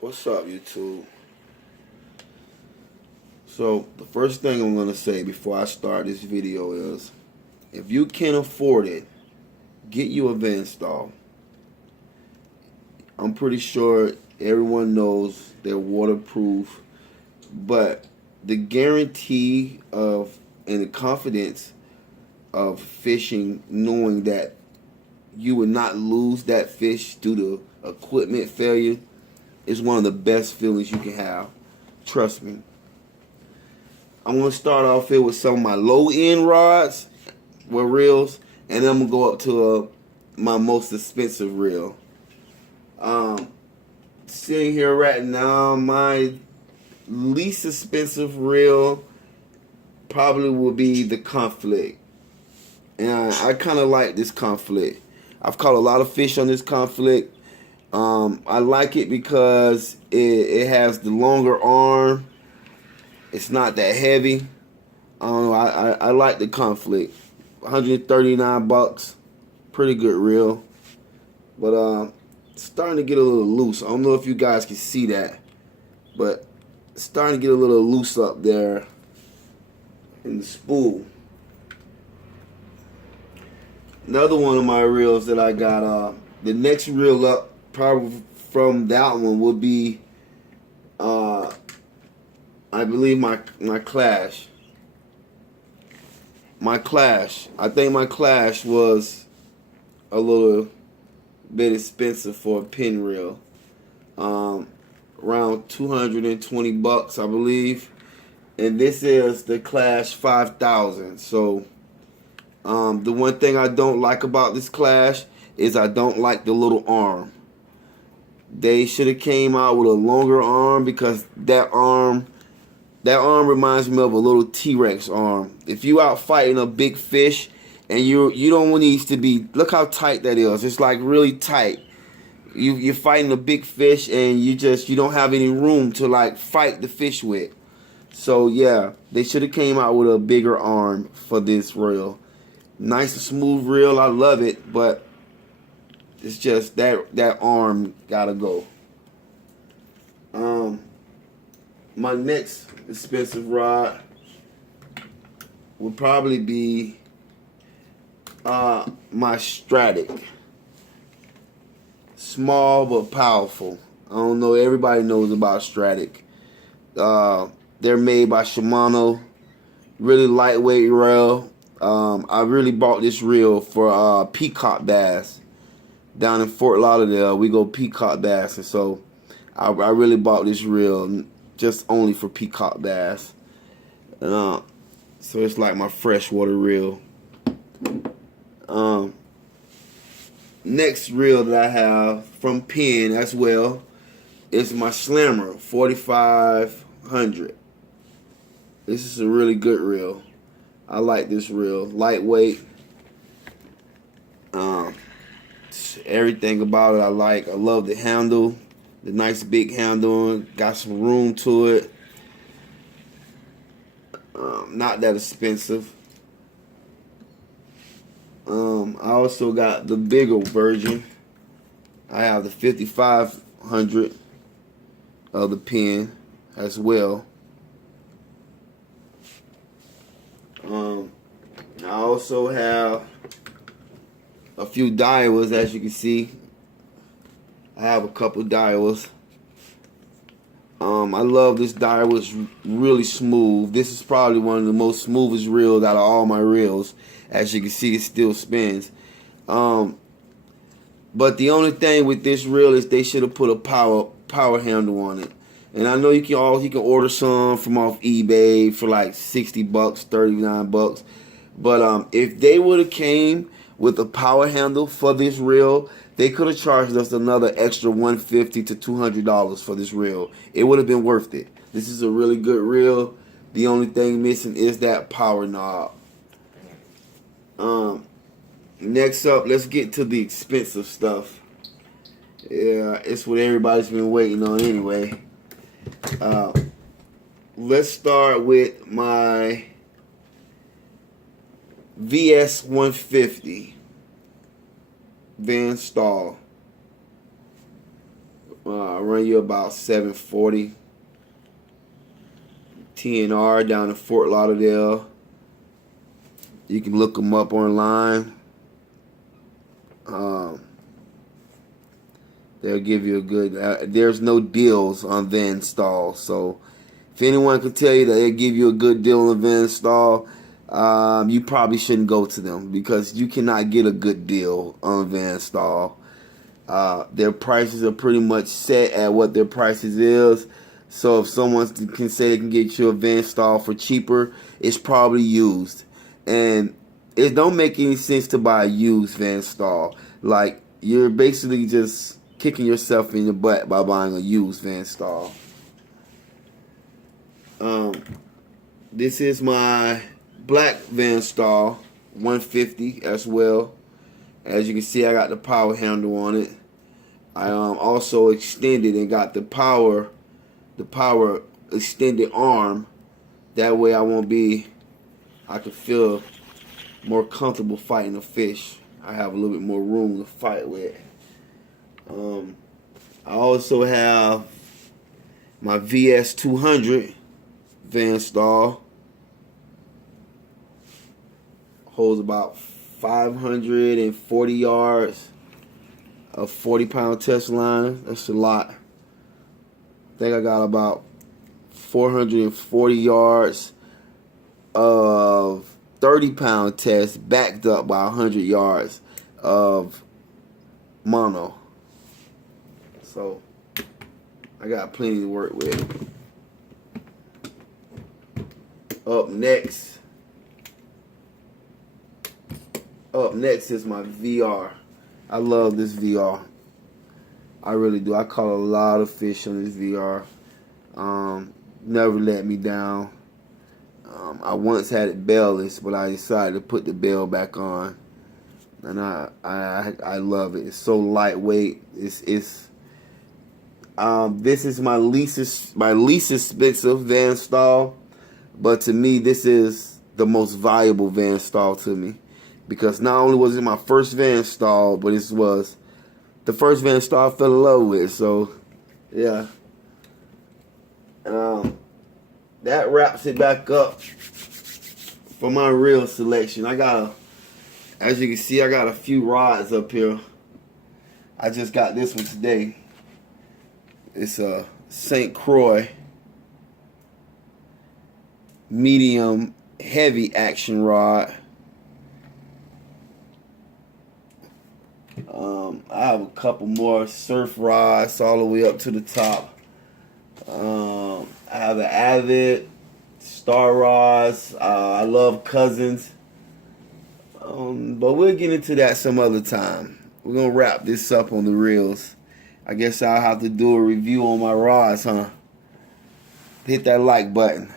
What's up, YouTube? So, the first thing I'm going to say before I start this video is, if you can afford it, get you a van install. I'm pretty sure everyone knows they're waterproof, but the guarantee of and the confidence of fishing, knowing that you would not lose that fish due to equipment failure, is one of the best feelings you can have. Trust me. I'm going to start off here with some of my low-end rods with reels, and then I'm going to go up to my most expensive reel. Sitting here right now, my least expensive reel probably will be the Conflict. And I kind of like this Conflict. I've caught a lot of fish on this Conflict. I like it because it has the longer arm. It's not that heavy. I don't know. I like the Conflict. 139 bucks. Pretty good reel. But it's starting to get a little loose. I don't know if you guys can see that, but it's starting to get a little loose up there in the spool. Another one of my reels that I got, the next reel up probably from that one will be I believe my Clash. My Clash. I think my Clash was a little bit expensive for a pin reel. Around 220 bucks, I believe. And this is the Clash 5000. So the one thing I don't like about this Clash is I don't like the little arm. They should have came out with a longer arm, because that arm reminds me of a little T-Rex arm. If you out fighting a big fish and you don't want these to be, look how tight that is. It's like really tight. You're fighting a big fish and you don't have any room to like fight the fish with. So yeah, they should have came out with a bigger arm for this reel. Nice and smooth reel. I love it, but it's just that arm gotta go. My next expensive rod would probably be my Stratic. Small but powerful. I don't know, everybody knows about Stratic. They're made by Shimano. Really lightweight reel. I really bought this reel for peacock bass. Down in Fort Lauderdale, we go peacock bass, and so I really bought this reel just only for peacock bass. So it's like my freshwater reel. Next reel that I have from Penn as well is my Slammer 4500. This is a really good reel. I like this reel. Lightweight. Everything about it I like. I love the handle. The nice big handle. Got some room to it. Not that expensive. I also got the bigger version. I have the 5500 of the Penn as well. I also have a few Daiwas, as you can see. I have a couple Daiwas. I love this Daiwa. It's really smooth. This is probably one of the most smoothest reels out of all my reels. As you can see, it still spins. But the only thing with this reel is they should have put a power handle on it. And I know you can order some from off eBay for like 60 bucks, 39 bucks. But if they would have came with a power handle for this reel, they could have charged us another extra $150 to $200 for this reel. It would have been worth it. This is a really good reel. The only thing missing is that power knob. Next up, let's get to the expensive stuff. Yeah, it's what everybody's been waiting on anyway. Let's start with my VS 150 Van Stahl. run you about 740. TNR down in Fort Lauderdale. You can look them up online. They'll give you a good. There's no deals on van install, so if anyone can tell you that they give you a good deal on van install, you probably shouldn't go to them because you cannot get a good deal on van install. Their prices are pretty much set at what their prices is. So if someone can say they can get you a van install for cheaper, it's probably used. And it don't make any sense to buy a used van install. Like, you're basically just kicking yourself in the butt by buying a used van install. This is my black van install, 150 as well. As you can see, I got the power handle on it. I also extended and got the power extended arm. That way I can feel more comfortable fighting a fish. I have a little bit more room to fight with. I also have my VS 200 van install. Holds about 540 yards of 40-pound test line. That's a lot. I think I got about 440 yards of 30-pound test backed up by 100 yards of mono. So I got plenty to work with. Up next is my VR. I love this VR. I really do. I caught a lot of fish on this VR. Never let me down. I once had it bailless, but I decided to put the bail back on, and I love it. It's so lightweight. This is my least expensive van install, but to me this is the most valuable van install to me, because not only was it my first van install, but it was the first van install I fell in love with. So yeah. That wraps it back up for my reel selection. As you can see, I got a few rods up here. I just got this one today. It's a St. Croix medium heavy action rod. I have a couple more surf rods all the way up to the top. I have an Avid, Star Rods. I love Cousins. But we'll get into that some other time. We're going to wrap this up on the reels. I guess I'll have to do a review on my rods, huh? Hit that like button.